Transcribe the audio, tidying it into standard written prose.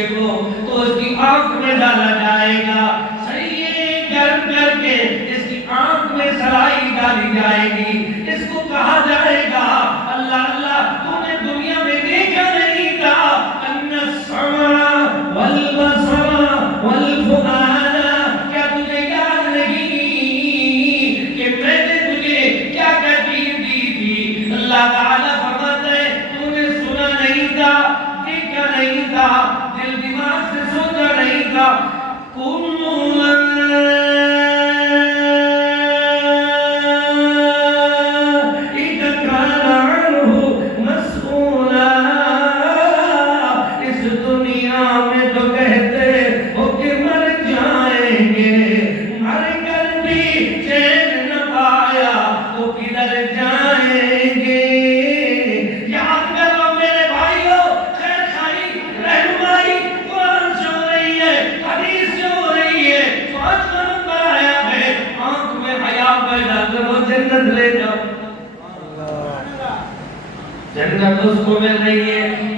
بچے کو تو اس کی آنکھ میں ڈالا جائے گا، صحیح گرم کر کے اس کی آنکھ میں سرائی ڈالی جائے گی، اس کو کہا جائے گا اللہ اللہ تو نے دنیا میں دیکھا نہیں تھا ان السمع والبصر والفؤاد، کیا تجھے یاد نہیں کہ میں نے تجھے کیا کیا چیز دی تھی؟ اللہ تعالیٰ فرماتا ہے تو نے سنا نہیں تھا، دیکھا نہیں تھا، دل دماغ سے سوچا نہیں تھا، اس دنیا میں تو کہتے ہو کہ مر جائیں گے، مر کر بھی چین نہ پایا تو کدھر جائیں گے؟ یاد کر لو میرے بھائیو، خیر خائی رہنمائی قرآن سے ہو رہی ہے، حدیث سے ہو رہی ہے، سوچ کر بنایا ہے، آنکھ میں حیا پیدا کرو، جنت لے جاؤ، جنت اس کو مل رہی ہے